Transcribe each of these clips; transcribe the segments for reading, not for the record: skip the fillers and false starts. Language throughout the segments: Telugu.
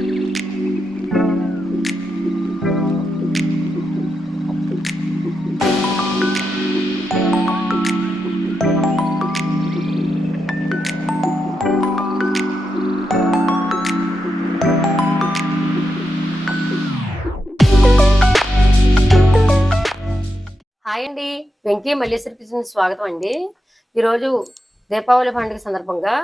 హాయ్ అండి, వెంకీ మల్లేశ్వరి కిచెన్ స్వాగతం అండి. ఈరోజు దీపావళి పండుగ సందర్భంగా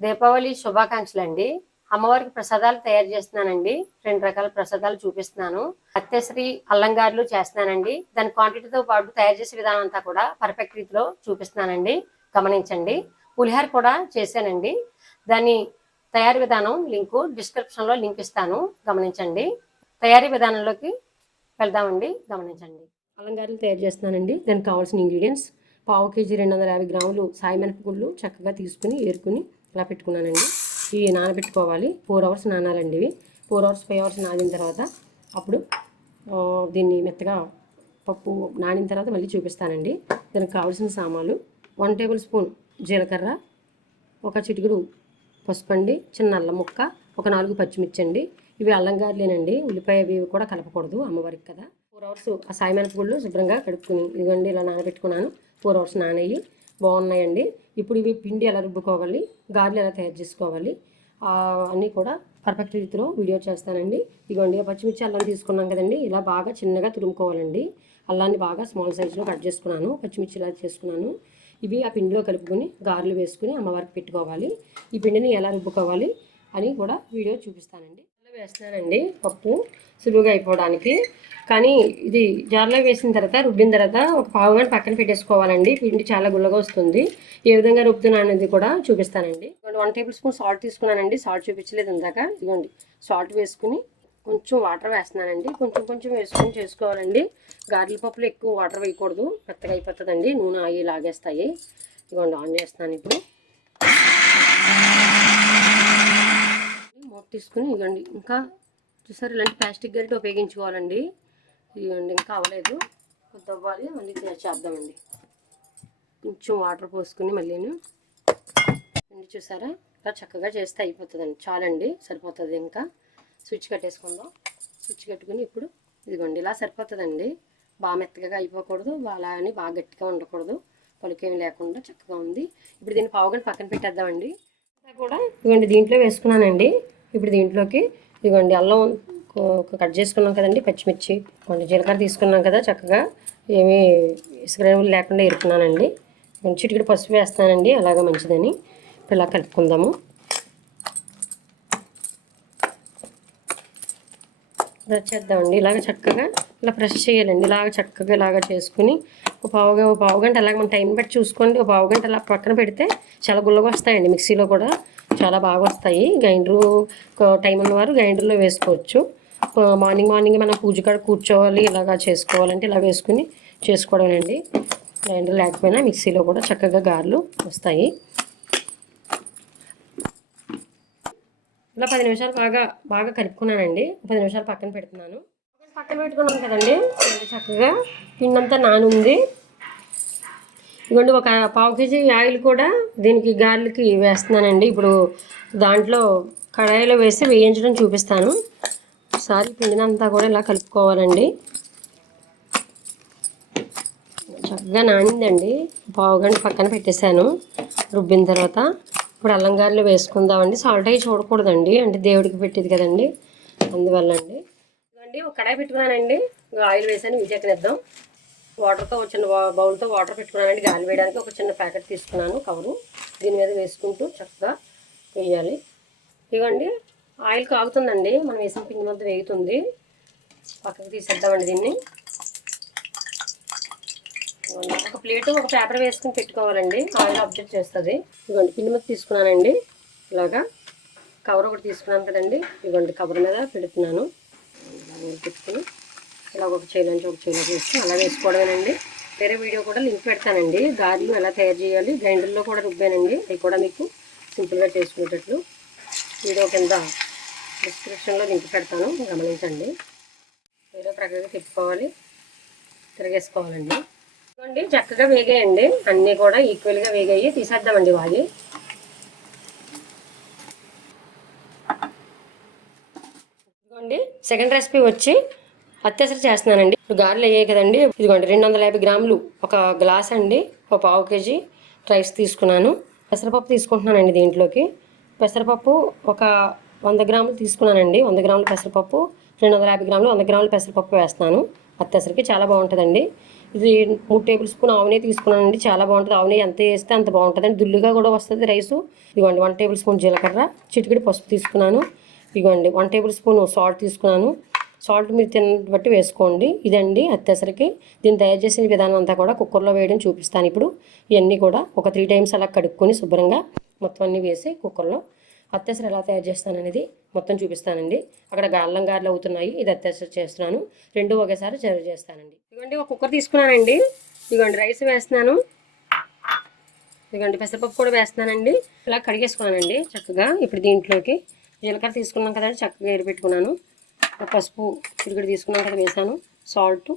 దీపావళి శుభాకాంక్షలు అండి. అమ్మవారికి ప్రసాదాలు తయారు చేస్తున్నానండి. 2 రకాల ప్రసాదాలు చూపిస్తున్నాను. అత్తేసరి అల్లం గారెలు చేస్తున్నానండి. దాని క్వాంటిటీతో పాటు తయారు చేసే విధానం అంతా కూడా పర్ఫెక్ట్ రీతిలో చూపిస్తున్నానండి, గమనించండి. పులిహోర కూడా చేశానండి. దాని తయారీ విధానం లింకు డిస్క్రిప్షన్లో లింక్ ఇస్తాను, గమనించండి. తయారీ విధానంలోకి వెళ్దామండి, గమనించండి. అల్లం గారెలు తయారు చేస్తున్నానండి. దానికి కావాల్సిన ఇంగ్రీడియంట్స్: పావు కేజీ 250 గ్రాములు సాయి మినపగుళ్ళు చక్కగా తీసుకుని ఏరుకుని ఇలా పెట్టుకున్నానండి. ఇవి నానబెట్టుకోవాలి. 4 అవర్స్ నానాలండి. ఇవి 4 అవర్స్ 5 అవర్స్ నానిన తర్వాత అప్పుడు దీన్ని మెత్తగా పప్పు నానిన తర్వాత మళ్ళీ చూపిస్తానండి. దానికి కావాల్సిన సామాన్లు: 1 టేబుల్ స్పూన్ జీలకర్ర, 1 చిటికెడు పసుపండి, చిన్న అల్లం ముక్క, 4 పచ్చిమిర్చి అండి. ఇవి అల్లం గారెలేనండి, ఉల్లిపాయ అవి కూడా కలపకూడదు, అమ్మవారికి కదా. 4 అవర్స్ ఆ సాయి మినపగుళ్ళు శుభ్రంగా కడుక్కుని ఇదిగోండి ఇలా నానబెట్టుకున్నాను. 4 అవర్స్ నానయ్యి బాగున్నాయండి. ఇప్పుడు ఇవి పిండి ఎలా రుబ్బుకోవాలి, గారెలు ఎలా తయారు చేసుకోవాలి అన్నీ కూడా పర్ఫెక్ట్ రీతిలో వీడియో చేస్తానండి. ఇదిగోండి పచ్చిమిర్చి అల్లం తీసుకున్నాం కదండి, ఇలా బాగా చిన్నగా తురుముకోవాలండి. అల్లాన్ని బాగా స్మాల్ సైజులో కట్ చేసుకున్నాను, పచ్చిమిర్చి ఇలా చేసుకున్నాను. ఇవి ఆ పిండిలో కలుపుకొని గారెలు వేసుకుని అమ్మవారికి పెట్టుకోవాలి. ఈ పిండిని ఎలా రుబ్బుకోవాలి అని కూడా వీడియో చూపిస్తానండి. వేస్తున్నానండి పప్పు సులువుగా అయిపోవడానికి. కానీ ఇది జార్లో వేసిన తర్వాత రుబ్బిన తర్వాత ఒక పావు గంట పక్కన పెట్టేసుకోవాలండి. పిండి చాలా గుల్లగా వస్తుంది. ఏ విధంగా రుబ్బుతున్నాను అనేది కూడా చూపిస్తానండి. 1 టేబుల్ స్పూన్ సాల్ట్ తీసుకున్నానండి. సాల్ట్ చూపించలేదు ఇందాక. ఇదిగోండి సాల్ట్ వేసుకుని కొంచెం వాటర్ వేస్తున్నానండి. కొంచెం వేసుకొని చేసుకోవాలండి. గారెల పప్పులు ఎక్కువ వాటర్ వేయకూడదు, మెత్తగా అయిపోతుందండి, నూనె అవి లాగేస్తాయి. ఇదిగోండి ఆన్ చేస్తున్నాను ఇప్పుడు. మూత తీసుకుని ఇవ్వండి. ఇంకా చూసారు, ఇలాంటి ప్లాస్టిక్ గరిటె ఉపయోగించుకోవాలండి. ఇవ్వండి ఇంకా అవ్వలేదు, కొద్ది అవ్వాలి, మళ్ళీ చేద్దామండి. కొంచెం వాటర్ పోసుకుని మళ్ళీను చూసారా, ఇలా చక్కగా చేస్తే అయిపోతుందండి. చాలండి, సరిపోతుంది. ఇంకా స్విచ్ కట్టేసుకుందాం. స్విచ్ కట్టుకుని ఇప్పుడు ఇదిగోండి ఇలా సరిపోతుందండి. బాగా మెత్తగా అయిపోకూడదు, అలా అని బాగా గట్టిగా ఉండకూడదు, పలుకేమి లేకుండా చక్కగా ఉంది. ఇప్పుడు దీన్ని పావు గంట పక్కన పెట్టేద్దామండి. కూడా ఇదిగోండి దీంట్లో వేసుకున్నానండి. ఇప్పుడు దీంట్లోకి ఇదిగోండి అల్లం కట్ చేసుకున్నాం కదండి, పచ్చిమిర్చి, కొంచెం జీలకర్ర తీసుకున్నాం కదా, చక్కగా ఏమీ ఇసుకరేవులు లేకుండా ఇరుకున్నానండి. చిటికెడు పసుపు వేస్తానండి, అలాగే మంచిదని. ఇలా కలుపుకుందాము. బ్రష్ చేద్దామండి. ఇలాగ చక్కగా ఇలా ప్రెస్ చేయాలండి. ఇలాగ చక్కగా ఇలాగ చేసుకుని ఒక పావు గంట అలాగ మనం టైం బట్టి చూసుకోండి. ఒక పావు గంట అలా పక్కన పెడితే చాలా గుల్లగా వస్తాయండి. మిక్సీలో కూడా చాలా బాగా వస్తాయి. గ్రైండరు టైం ఉన్నవారు గ్రైండర్లో వేసుకోవచ్చు. మార్నింగ్ మనం పూజ కాడ కూర్చోవాలి, ఇలాగా చేసుకోవాలంటే ఇలా వేసుకుని చేసుకోవడమేనండి. గ్రైండర్ లేకపోయినా మిక్సీలో కూడా చక్కగా గారెలు వస్తాయి. ఇలా 10 నిమిషాలు బాగా కలుపుకున్నానండి. 10 నిమిషాలు పక్కన పెడుతున్నాను. పక్కన పెట్టుకున్నాను కదండి, చక్కగా పిండంతా నానుంది. ఇదిగోండి ఒక పావు కేజీ ఆయిల్ కూడా దీనికి గారెలకి వేస్తున్నానండి. ఇప్పుడు దాంట్లో కడాయిలో వేసి వేయించడం చూపిస్తాను. ఒకసారి పిండినంతా కూడా ఇలా కలుపుకోవాలండి. చక్కగా నానిందండి. పావు గంట పక్కన పెట్టేశాను రుబ్బిన తర్వాత. ఇప్పుడు అల్లం గారెలు వేసుకుందామండి. సాల్ట్ అవి చూడకూడదండి, అంటే దేవుడికి పెట్టేది కదండి, అందువల్ల అండి. ఇదిగోండి ఒక కడాయి పెట్టుకున్నానండి, ఆయిల్ వేసాను, విజయకనిద్దాం. వాటర్తో చిన్న బౌల్తో వాటర్ పెట్టుకున్నానండి. గాలి వేయడానికి ఒక చిన్న ప్యాకెట్ తీసుకున్నాను, కవరు. దీని మీద వేసుకుంటూ చక్కగా వేయాలి. ఇదిగోండి ఆయిల్ కాగుతుందండి, మనం వేసిన పిండి మొత్తం వేగుతుంది. పక్కకు తీసేద్దామండి దీన్ని. ఒక ప్లేటు ఒక పేపర్ వేసుకుని పెట్టుకోవాలండి, ఆయిల్ అబ్జర్వ్ చేస్తుంది. ఇదిగోండి పిండి మొత్తం తీసుకున్నానండి. ఇలాగా కవర్ ఒకటి తీసుకున్నాను కదండి, ఇదిగోండి కవర్ మీద పెడుతున్నాను. పెట్టుకుని ఇలా ఒక చేయడానికి ఒక చేయలో వేసి అలా వేసుకోవడమేనండి. వేరే వీడియో కూడా లింక్ పెడతానండి, గారెలు ఎలా తయారు చేయాలి, గ్రైండర్లో కూడా రుబ్బానండి. అవి కూడా మీకు సింపుల్గా చేసుకునేటట్లు వీడియో కింద డిస్క్రిప్షన్లో లింక్ పెడతాను, గమనించండి. వేరే ప్రకారంగా తిప్పుకోవాలి, తిరిగేసుకోవాలండి. ఇదిగోండి చక్కగా వేగాయండి, అన్నీ కూడా ఈక్వల్గా వేగాయి. తీసేద్దామండి వాయి. ఇదిగోండి సెకండ్ రెసిపీ వచ్చి అత్యవసర చేస్తున్నానండి. ఇప్పుడు గారెలు అయ్యాయి కదండి. ఇదిగోండి 250 గ్రాములు ఒక గ్లాస్ అండి, ఒక పావు కేజీ రైస్ తీసుకున్నాను. పెసరపప్పు తీసుకుంటున్నానండి. దీంట్లోకి పెసరపప్పు ఒక 100 గ్రాములు తీసుకున్నానండి. 100 గ్రాముల పెసరపప్పు, 250 గ్రాములు 100 గ్రాముల పెసరపప్పు వేస్తాను. అత్యవసరకి చాలా బాగుంటుందండి. ఇది 3 టేబుల్ స్పూన్ ఆవు నెయ్యి తీసుకున్నానండి. చాలా బాగుంటుంది. ఆవు నెయ్యి ఎంత వేస్తే అంత బాగుంటుందండి. దుల్లుగా కూడా వస్తుంది రైసు. ఇదిగోండి 1 టేబుల్ స్పూన్ జీలకర్ర, చిటికెడు పసుపు తీసుకున్నాను. ఇదిగోండి 1 టేబుల్ స్పూన్ సాల్ట్ తీసుకున్నాను. సాల్ట్ మీరు తిన్న బట్టి వేసుకోండి. ఇదండి అత్యవసరకి. దీన్ని తయారు చేసిన విధానం అంతా కూడా కుక్కర్లో వేయడం చూపిస్తాను ఇప్పుడు. ఇవన్నీ కూడా ఒక 3 టైమ్స్ అలా కడుక్కొని శుభ్రంగా మొత్తం అన్నీ వేసి కుక్కర్లో అత్యవసర ఎలా తయారు చేస్తాననేది మొత్తం చూపిస్తానండి. అక్కడ గారెలు అవుతున్నాయి. ఇది అత్యవసర చేస్తున్నాను. రెండు ఒకేసారి సర్వ్ చేస్తానండి. ఇదిగోండి ఒక కుక్కర్ తీసుకున్నానండి. ఇదిగోండి రైస్ వేస్తున్నాను. ఇదిగోండి పెసరపప్పు కూడా వేస్తున్నానండి. ఇలా కడిగేసుకున్నానండి చక్కగా. ఇప్పుడు దీంట్లోకి జీలకర్ర తీసుకున్నాం కదండి, చక్కగా ఏరిపెట్టుకున్నాను. పసుపు చిటికెడు తీసుకున్నాం కదా వేసాను. సాల్ట్,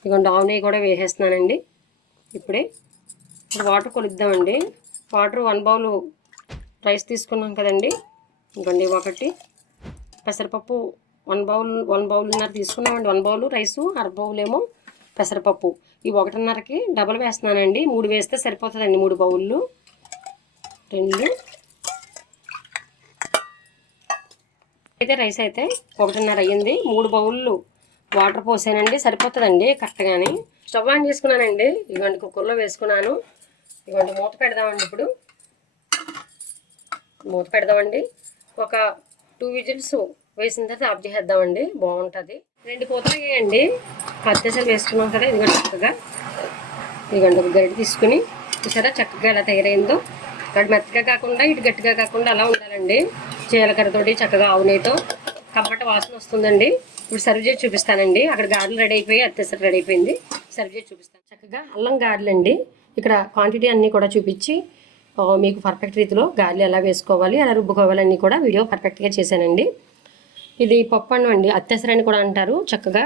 ఇదిగోండి ఆవు నెయ్యి కూడా వేసేస్తున్నానండి. ఇప్పుడు వాటర్ కొలుద్దామండి. వాటర్ 1 బౌల్ రైస్ తీసుకున్నాం కదండి. ఇదిగోండి ఒకటి పెసరపప్పు 1 బౌల్న్నర తీసుకున్నామండి. 1 బౌల్ రైసు, 1/2 బౌల్ ఏమో పెసరపప్పు. ఈ 1.5కి డబల్ వేస్తున్నానండి. 3 వేస్తే సరిపోతుందండి. 3 బౌళ్ళు. 2 అయితే రైస్ అయితే 1.5 అయ్యింది. 3 బౌళ్ళు వాటర్ పోసానండి. సరిపోతుందండి కరెక్ట్గాని. స్టవ్ ఆన్ చేసుకున్నానండి. ఇదిగోండి కుక్కర్లో వేసుకున్నాను. ఇదిగోండి మూత పెడదామండి. ఇప్పుడు మూత పెడదామండి. ఒక 2 విజిల్స్ వేసిన తర్వాత ఆఫ్ చేసేద్దామండి. బాగుంటుంది. 2 కూతలు వేయండి. అత్యవసరం వేసుకున్నాం కదా. ఇదిగోండి చక్కగా. ఇదిగోండి ఒక గరిటె తీసుకుని చూసారా చక్కగా ఎలా తయారైందో. అటు మెత్తగా కాకుండా ఇటు గట్టిగా కాకుండా అలా ఉండాలండి. జీలకర్రతోటి చక్కగా ఆవు నెయ్యితో కమ్మట వాసన వస్తుందండి. ఇప్పుడు సర్వ్ చేసి చూపిస్తానండి. అక్కడ గారెలు రెడీ అయిపోయి అత్యవసర రెడీ అయిపోయింది. సర్వ్ చేసి చూపిస్తాను. చక్కగా అల్లం గారెలండి. ఇక్కడ క్వాంటిటీ అన్నీ కూడా చూపించి మీకు పర్ఫెక్ట్ రీతిలో గారెలు ఎలా వేసుకోవాలి, ఎలా రుబ్బుకోవాలన్నీ కూడా వీడియో పర్ఫెక్ట్గా చేశానండి. ఇది పప్పు అన్నం అండి. అత్యవసర అని కూడా అంటారు. చక్కగా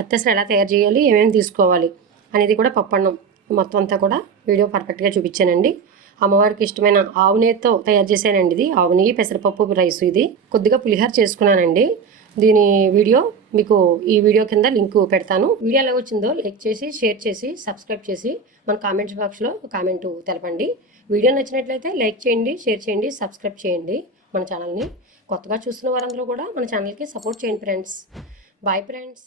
అత్యవసర ఎలా తయారు చేయాలి, ఏమేమి తీసుకోవాలి అనేది కూడా పప్పు అన్నం మొత్తం అంతా కూడా వీడియో పర్ఫెక్ట్గా చూపించానండి. అమ్మవారికి ఇష్టమైన ఆవు నెయ్యితో తయారు చేశానండి. ఇది ఆవు నెయ్యి పెసరపప్పు రైసు. ఇది కొద్దిగా పులిహోర చేసుకున్నానండి. దీని వీడియో మీకు ఈ వీడియో కింద లింక్ పెడతాను. వీడియో ఎలా వచ్చిందో లైక్ చేసి, షేర్ చేసి, సబ్స్క్రైబ్ చేసి మన కామెంట్స్ బాక్స్లో కామెంట్ తెలపండి. వీడియో నచ్చినట్లయితే లైక్ చేయండి, షేర్ చేయండి, సబ్స్క్రైబ్ చేయండి మన ఛానల్ని. కొత్తగా చూస్తున్న వారందరూ కూడా మన ఛానల్కి సపోర్ట్ చేయండి ఫ్రెండ్స్. Bye friends.